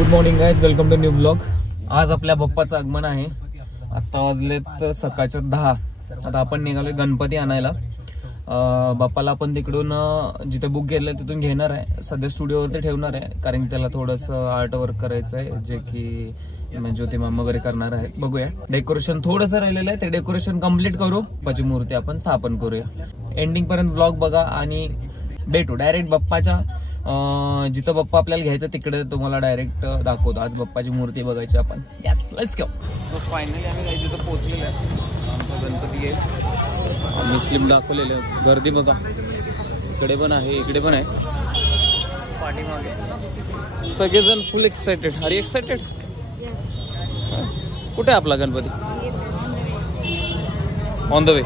Good morning guys, welcome to new blog. आज आपल्या बाप्पाचं आगमन आहे। आता वाजलेत सकाळच्या 10। आता आपण निघालोय गणपती आणायला। बाप्पाला आपण तिकडून जिथे बुक केलं तिथून घेणार आहे। सध्या स्टुडिओवरती ठेवणार आहे कारण त्याला थोडंसं आर्ट वर्क करायचं आहे, जे की ज्योती मामा वगैरे करणार आहेत। बघूया, डेकोरेशन थोडंसं राहिलेलं आहे, ते डेकोरेशन कम्प्लीट करू, बाप्पाची मूर्ती आपण स्थापन करूया। एंडिंग पर्यंत ब्लॉग बघा आणि भेटू डायरेक्ट बाप्पाच्या जिथं बाप्पा आपल्याला घ्यायचं तिकडे तुम्हाला डायरेक्ट दाखवतो। आज बाप्पाची मूर्ती बघायची आपण। Yes, let's go. So finally आम्ही काही तिथं पोहोचलेलो आहे। आमचा गणपती आहे, आम्ही स्लिप दाखवलेले आहे। गर्दी बघा, इकडे पण आहे, इकडे पण आहे, पाठीमागे सगळेजण full excited. Are you excited? कुठे आपला Ganpati? On the way.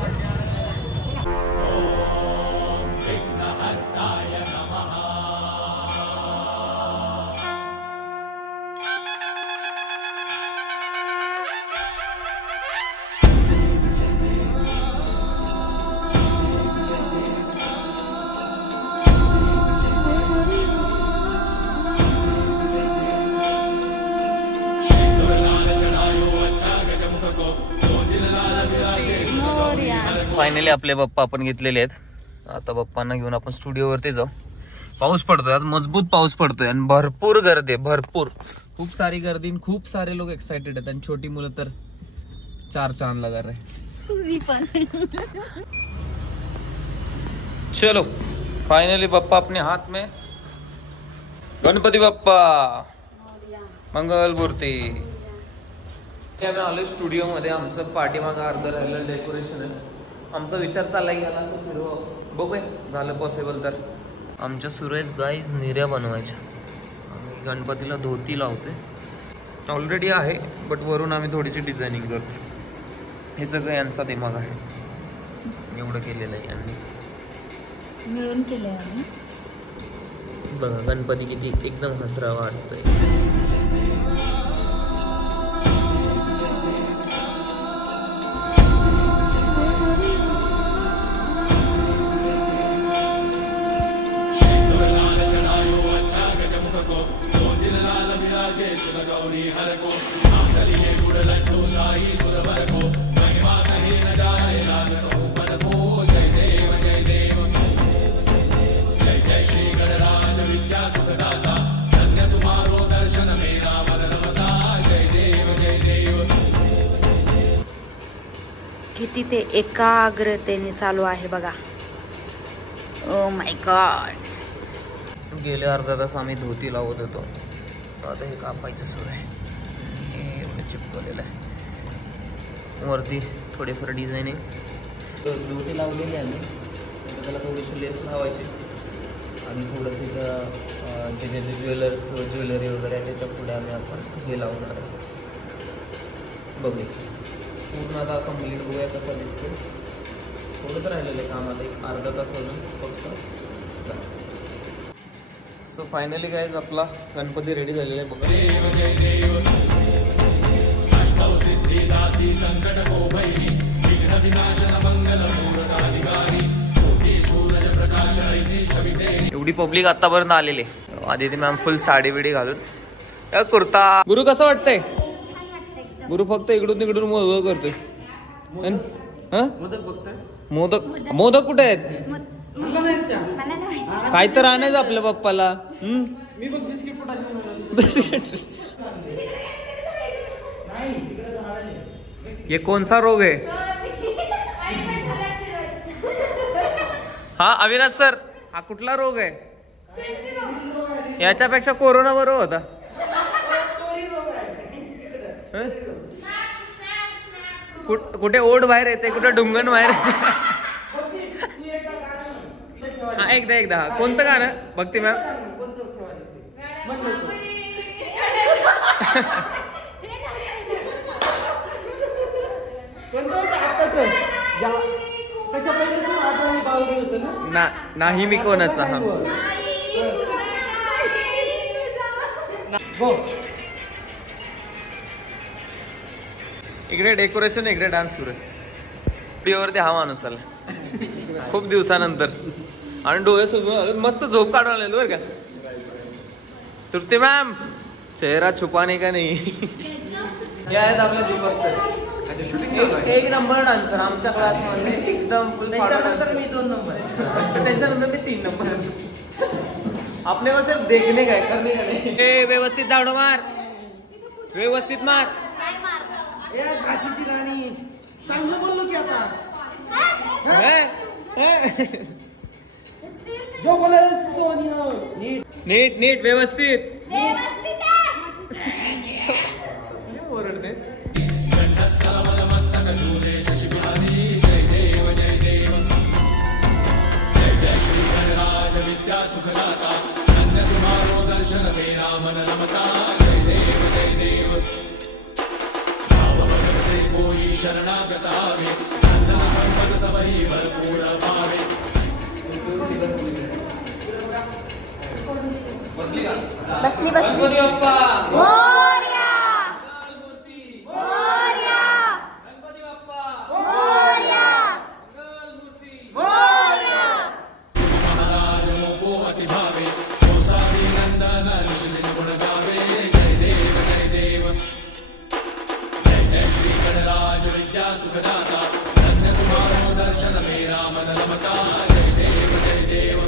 Finally आपले बाप्पा आपण घेतलेले आहेत। आता बाप्पांना घेऊन आपण स्टुडिओवरती जाऊ। पाऊस पडतोय आज, मजबूत पाऊस पडतोय आणि भरपूर गर्दी आहे, भरपूर खूप सारी गर्दी, खूप सारे लोक एक्साइटेड आहेत आणि छोटी मुलं तर चार चांद लगा रहे। चलो फाइनली बाप्पा अपने हाथ में। गणपती बाप्पा मंगल मूर्ती। आम्ही आलो स्टुडिओ मध्ये। आमचं पाठीमागं अर्ध राहिलं डेकोरेशन आहे। आमचा विचार चाललाय याला असं फिरवा, बघूया झालं पॉसिबल तर। आमच्या सुरेश गाईज निर्या बनवायच्या। आम्ही गणपतीला धोती लावतोय, ऑलरेडी आहे बट वरून आम्ही थोडीशी डिझायनिंग करतो। हे सगळं यांचा दिमाग आहे, एवढं केलेलं आहे यांनी मिळून केलंय आम्ही। बघा गणपती किती एकदम हसरा वाटतोय। किती ते एकाग्रतेने चालू आहे बघा। Oh my God. गेले अर्धा तास आम्ही धोती लावत होतो, आता हे कापायचं सुरू आहे। हे एवढं चिपकवलेलं आहे, वरती थोडेफार डिझायनिंग धोती लावलेली आहे आम्ही। त्याला थोडीशी लेस लावायची आणि थोडंसं त्याचे जे ज्वेलरी वगैरे आहे त्याच्या पुढे आपण हे लावणार आहे। बघूया पूर्ण आता कम्प्लीट बघूया कसा दिसतो। थोडंच राहिलेलं आहे काम, आता एक अर्धा तास अजून फक्त बस। सो फायनली गाइज आपला गणपती रेडी झालेला आहे बघा। एवढी पब्लिक आतापर्यंत आलेली आहे। आदिती मॅम फुल साडी बिडी घालून, कुर्ता। गुरु कसं वाटतंय? गुरु फक्त इकडून तिकडून मोदक करतोय। मोदक मोदक कुठे आहेत? काय तर आणायचं आपल्या पप्पाला। ये कौन सा रोग है? हा अविनाश सर, हा कुठला रोग आहे? याच्यापेक्षा कोरोना बरोबर होता। कुठे ओढ बाहेर येते, कुठे डुंगण बाहेर येते। हा एकदा हा कोणतं गाणं भक्ती मॅम? नाही मी कोणाचा। हा इकडे डेकोरेशन, इकडे डान्स सुरू आहे। व्हिडिओवरती हा माणूस आला खूप दिवसानंतर आणि डोळे सुजून आले, मस्त झोप काढून आलेलो बरं का। तृप्ती मॅम चेहरा छुपाने का नाही. हे आहेत आपले दीपक सर, एक नंबर डान्सर आमच्या क्लासमध्ये, एकदम फुल. त्याच्यानंतर मी 2 नंबर, त्याच्यानंतर मी 3 नंबर. आपले को सिर्फ देखने का करने का नहीं. व्यवस्थित दावडो मार, व्यवस्थित मार. झाशीची राणी चांगलं बोललो की आता. जो बोला सोनिया, नीट नीट व्यवस्थित. ओरडते. दर्शन मेरा मन रमता. जय देव जय देव. भावभक्त से कोई शरणागत आवे. सन्नत संपद सबही भरपूर भावे. बसली बसली गणपती बाप्पा मोरया. मोरया. गणपती बाप्पा मोरया. मोरया. महाराज मोको अति भावे. गोसावी नंदन निश्चित गुण गावे. जय देव जय देव. जय जय श्री गणराज विद्या सुखदाता. धन्य तुम्हारो दर्शन मेरा मन रमता. जय देव जय देव.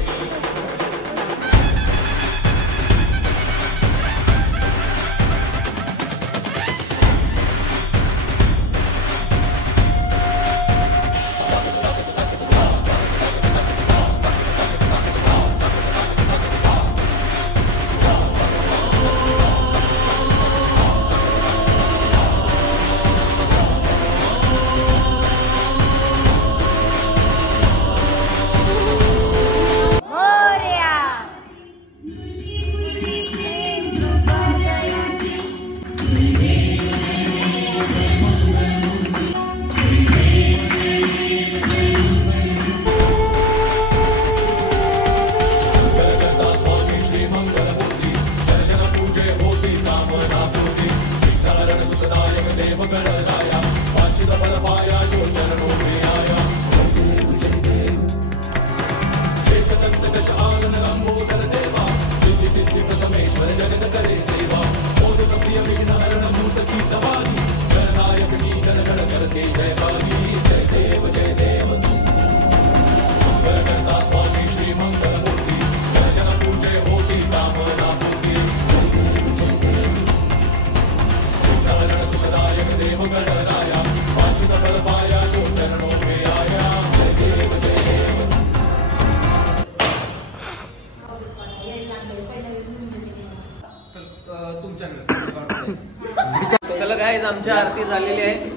चला गाईज, आमची आरती झालेली आहे.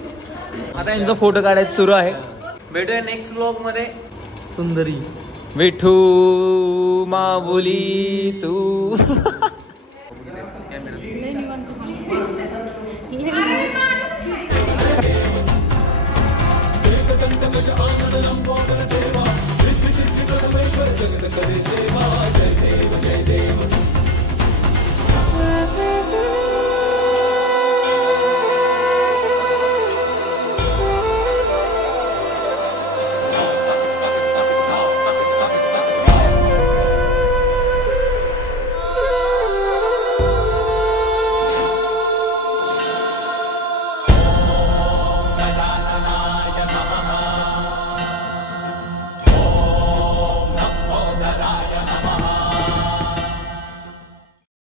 आता यांचा फोटो काढायचं सुरू आहे. भेटूया नेक्स्ट व्लॉग मध्ये. सुंदरी विठू माऊली तू. जगत करे सेवा. जय